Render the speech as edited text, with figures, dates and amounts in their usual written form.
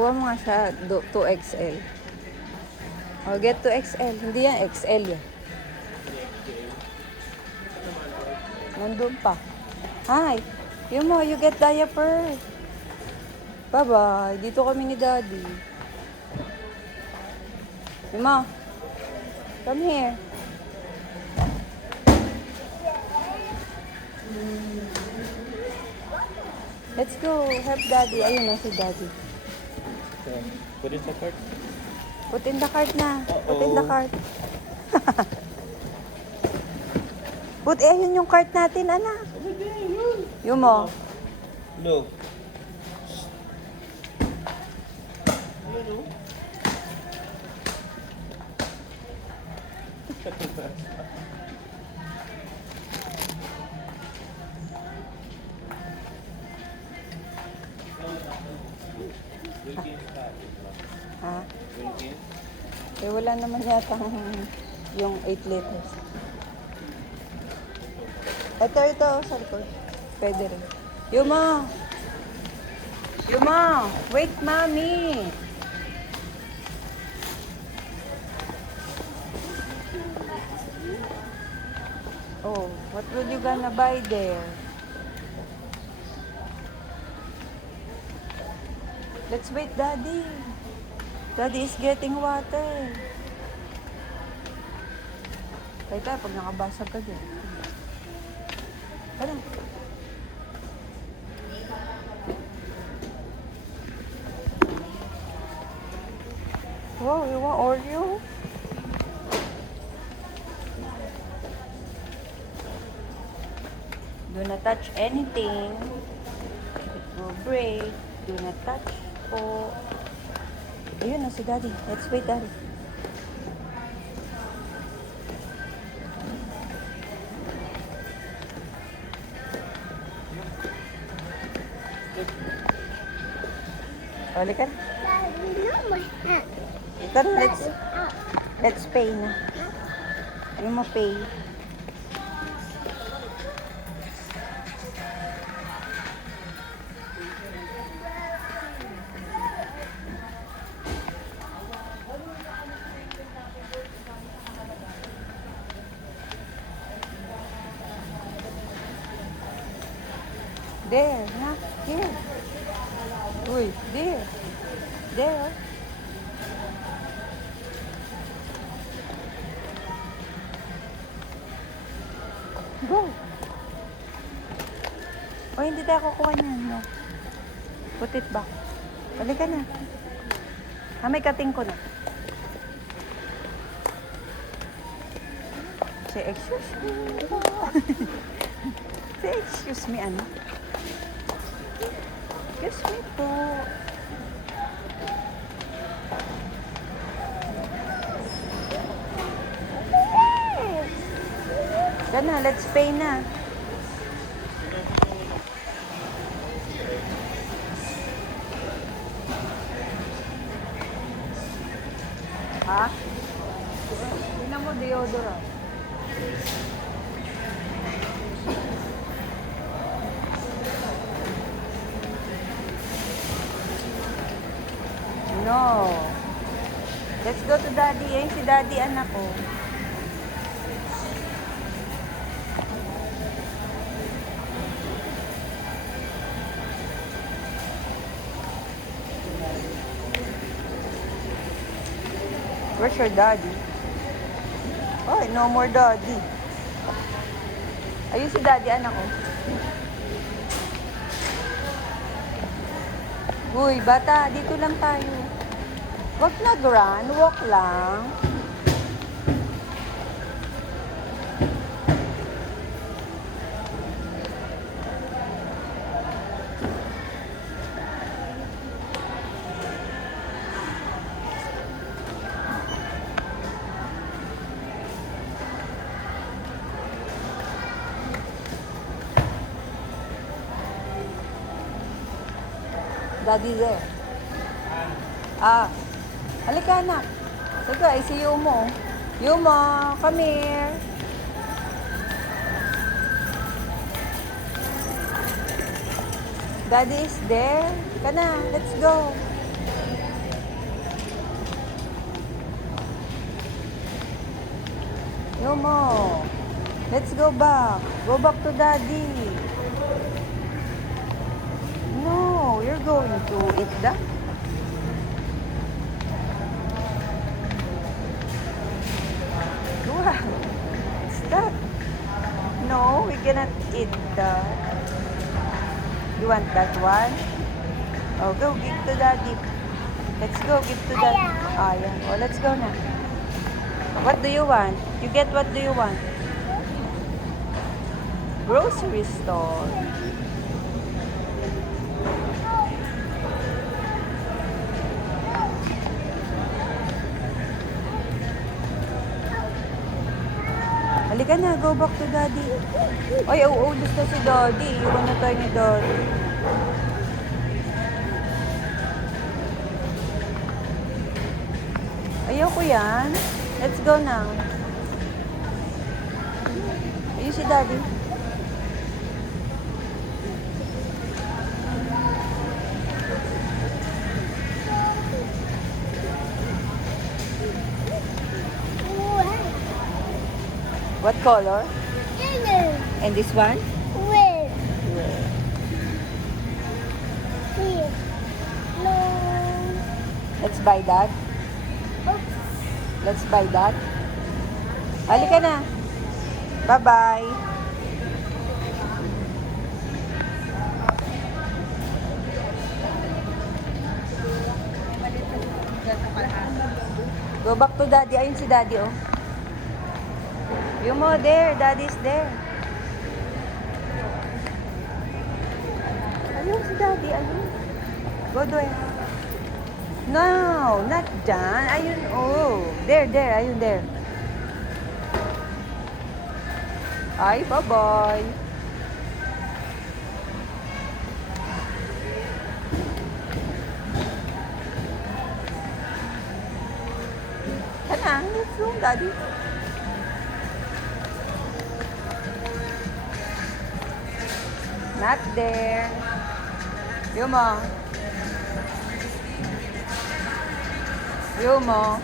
Kuha mo nga siya 2XL. Oh, get 2XL. Hindi yan XL yan. Nandun pa. Hi. You get diaper. Bye-bye. Dito kami ni Daddy. Yumo. Come here. Let's go. Help Daddy. Ayun na si Daddy. Put in the cart. Put in the cart na. Put in the cart. Ayun yung cart natin, anak. Yumo. Look. Ha? Eh, wala naman yata yung 8 liters. Ito, sa likod. Pwede rin. Yuma! Wait, Mommy! Oh, what will you gonna buy there? Let's wait, Daddy. Daddy is getting water. Kaya tayo, pag nakabasag ka dyan. Ano? Wow, you want Oreo? Do not touch anything. It will break. Do not touch po. Ayun na si Daddy. Let's wait, Daddy. Halika na. Tara, let's pay na. Yung mo pay. There, na. Here. Uy, there. There. Go. O, hindi tayo kukuha niyan, no? Put it back. Halika na. May kating ko na. Say, excuse me. Say, excuse me, ano? Excuse me po. Gana, let's pay na. Ha? Tingnan mo deodorant. No. Let's go to Daddy. Ayun si Daddy, anak ko. Where's your daddy? Oh, no more daddy. Ayun si Daddy, anak ko. Uy, bata, dito lang tayo. Wag na run, walk lang. Daddy there. Halika anak. Sige, I see Yumo. Yumo, come here. Daddy is there. Ka na, let's go. Yomo, let's go back. Go back to daddy. No, you're going to eat that. Wow, what's that? No, we cannot eat that. You want that one? Oh, go give to daddy. Let's go give to daddy. Ah, yeah. Oh, let's go now. What do you want? You get what do you want? Grocery store. Halika na, go back to daddy. Ay, uulis na si daddy. Iwan na tayo ni daddy. Ayoko yan. Let's go now. Ayun si daddy. What color? Yellow. And this one? Red. Here. No. Let's buy that. Oops. Let's buy that. Halika na. Bye-bye. Go back to daddy. Ayun si daddy, oh. You mo there. Daddy's there. Ayun si daddy. Ayun. Go there. No, not done. Ayun, oh. There. Ayun, there. Ay, bye-bye. Kana, let's go, daddy. Not there. Yumo. Yumo.